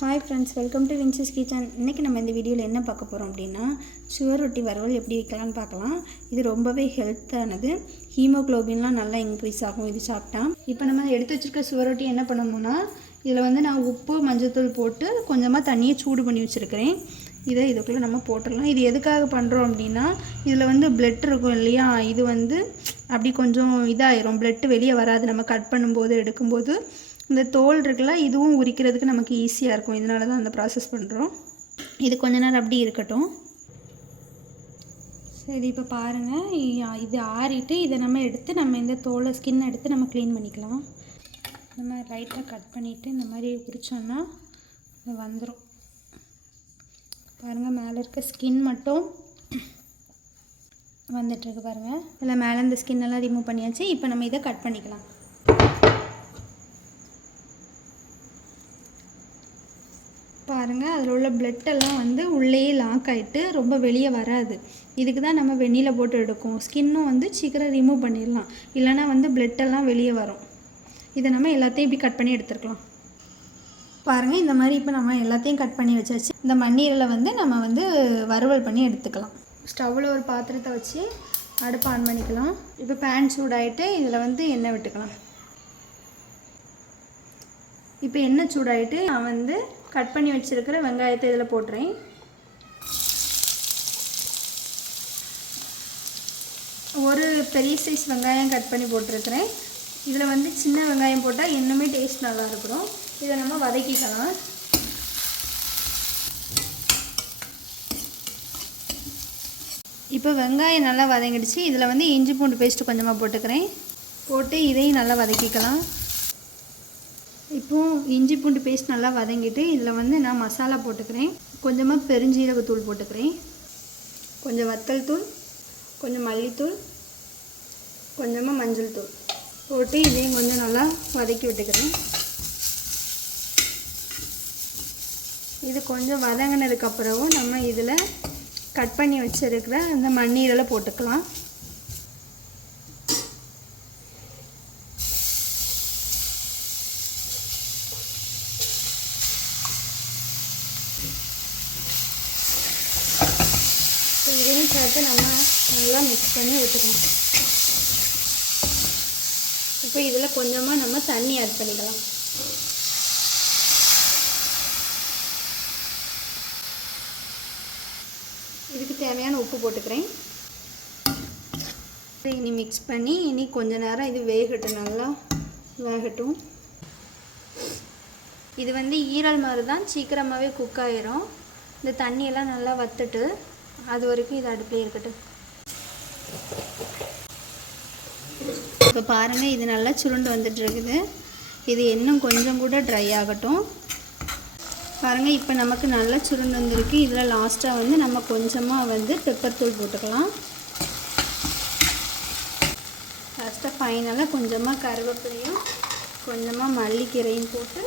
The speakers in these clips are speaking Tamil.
Hi friends welcome to Vince's kitchen இன்றைக்கி நம்ம இந்த வீடியோவில் என்ன பார்க்க போகிறோம் அப்படின்னா சுவர் ரொட்டி வறுவல் எப்படி வைக்கலாம்னு பார்க்கலாம். இது ரொம்பவே ஹெல்த்தானது ஹீமோக்ளோபின்லாம் நல்லா இன்க்ரீஸ் ஆகும் இது சாப்பிட்டா. இப்போ நம்ம எடுத்து வச்சுருக்க சுவர் ரொட்டி என்ன பண்ணணும்னா இதில் வந்து நான் உப்பு மஞ்சள்தூள் போட்டு கொஞ்சமாக தண்ணியை சூடு பண்ணி வச்சுருக்கிறேன். இதை இதுக்குள்ளே நம்ம போட்டுடலாம். இது எதுக்காக பண்ணுறோம் அப்படின்னா இதில் வந்து பிளட் இருக்கும் இல்லையா? இது வந்து அப்படி கொஞ்சம் இதாயிரும். பிளட் வெளியே வராது. நம்ம கட் பண்ணும்போது எடுக்கும்போது இந்த தோல் இருக்குல்ல இதுவும் உரிக்கிறதுக்கு நமக்கு ஈஸியாக இருக்கும். இதனால தான் அந்த ப்ராசஸ் பண்ணுறோம் இது கொஞ்ச நேரம் அப்படி இருக்கட்டும். சரி இப்போ பாருங்கள் இது ஆறிட்டு இதை நம்ம எடுத்து நம்ம இந்த தோலை ஸ்கின் எடுத்து நம்ம க்ளீன் பண்ணிக்கலாம். நம்ம லைட்டாக கட் பண்ணிவிட்டு இந்த மாதிரி உரிச்சோன்னா இது வந்துடும் பாருங்கள் மேலே இருக்க ஸ்கின் மட்டும் வந்துட்டுருக்கு பாருங்கள் இதில் மேலே இந்த ஸ்கின் எல்லாம் ரிமூவ் பண்ணியாச்சு. இப்போ நம்ம இதை கட் பண்ணிக்கலாம். பாருங்கள் அதில் உள்ள பிளட்டெல்லாம் வந்து உள்ளேயே லாக் ஆகிட்டு ரொம்ப வெளியே வராது. இதுக்கு தான் நம்ம வெந்நியில் போட்டு எடுக்கும். ஸ்கின்னும் வந்து சீக்கிரம் ரிமூவ் பண்ணிடலாம். இல்லைன்னா வந்து பிளட்டெல்லாம் வெளியே வரும். இதை நம்ம எல்லாத்தையும் இப்படி கட் பண்ணி எடுத்துருக்கலாம். பாருங்கள் இந்த மாதிரி இப்போ நம்ம எல்லாத்தையும் கட் பண்ணி வச்சாச்சு. இந்த மண்ணீரில் வந்து நம்ம வந்து வறுவல் பண்ணி எடுத்துக்கலாம். ஸ்டவ்வில் ஒரு பாத்திரத்தை வச்சு அடுப்பு ஆன் பண்ணிக்கலாம். இப்போ பேன் சூடாகிட்டு இதில் வந்து எண்ணெய் விட்டுக்கலாம். இப்போ எண்ணெய் சூடாகிட்டு நான் வந்து கட் பண்ணி வச்சுருக்கிற வெங்காயத்தை இதில் போட்டுறேன். ஒரு பெரிய சைஸ் வெங்காயம் கட் பண்ணி போட்டிருக்கிறேன். இதில் வந்து சின்ன வெங்காயம் போட்டால் இன்னுமே டேஸ்ட் நல்லா இருக்கும். இதை நம்ம வதக்கிக்கலாம். இப்போ வெங்காயம் நல்லா வதங்கிடுச்சு. இதில் வந்து இஞ்சி பூண்டு பேஸ்ட்டு கொஞ்சமாக போட்டுக்கிறேன். போட்டு இதையும் நல்லா வதக்கிக்கலாம். இப்போ இஞ்சி பூண்டு பேஸ்ட் நல்லா வதங்கிட்டு இதில் வந்து நான் மசாலா போட்டுக்கிறேன். கொஞ்சமாக பெருஞ்சீரகத்தூள் போட்டுக்கிறேன். கொஞ்சம் வத்தல் தூள் கொஞ்சம் மல்லித்தூள் கொஞ்சமாக மஞ்சள் தூள் போட்டு இதையும் கொஞ்சம் நல்லா வதக்கி விட்டுக்கிறேன். இது கொஞ்சம் வதங்கினதுக்கப்புறம் நம்ம இதில் கட் பண்ணி வச்சுருக்கிற அந்த மண்ணீரலை போட்டுக்கலாம். இதையும் சேர்த்து நம்ம நல்லா மிக்ஸ் பண்ணி விட்டுக்கலாம். இப்போ இதில் கொஞ்சமாக நம்ம தண்ணி ஆட் பண்ணிக்கலாம். இதுக்கு தேவையான உப்பு போட்டுக்கிறேன். இனி மிக்ஸ் பண்ணி இனி கொஞ்ச நேரம் இது வேகட்டும் நல்லா வேகட்டும். இது வந்து ஈரல் மாதிரி தான் சீக்கிரமாகவே குக் ஆயிரும். இந்த தண்ணியெல்லாம் நல்லா வத்துட்டு அது வரைக்கும் இது அடுப்பில் இருக்கட்டும். இப்போ பாருங்கள் இது நல்லா சுருண்டு வந்துட்டுருக்குது இது இன்னும் கொஞ்சம் கூட ட்ரை ஆகட்டும். பாருங்கள் இப்போ நமக்கு நல்லா சுருண்டு வந்திருக்கு. இதில் லாஸ்ட்டாக வந்து நம்ம கொஞ்சமாக வந்து பெப்பர் தூள் போட்டுக்கலாம். லாஸ்ட்டாக ஃபைனலாக கொஞ்சமாக கருவேப்பிலையும் கொஞ்சமாக மல்லிக்கீரையும் போட்டு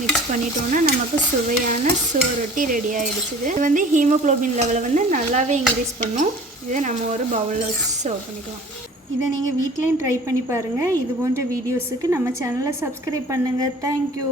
மிக்ஸ் பண்ணிட்டோம்னா நமக்கு சுவையான சுவரொட்டி ரெடி ஆகிடுச்சு இது வந்து ஹீமோக்ளோபின் லெவலை வந்து நல்லாவே இன்க்ரீஸ் பண்ணும். இதை நம்ம ஒரு பவுலில் வச்சு சர்வ் பண்ணிக்கலாம். இதை நீங்கள் வீட்லேயும் ட்ரை பண்ணி பாருங்கள் இது போன்ற வீடியோஸுக்கு நம்ம சேனலை சப்ஸ்கிரைப் பண்ணுங்கள் தேங்க்யூ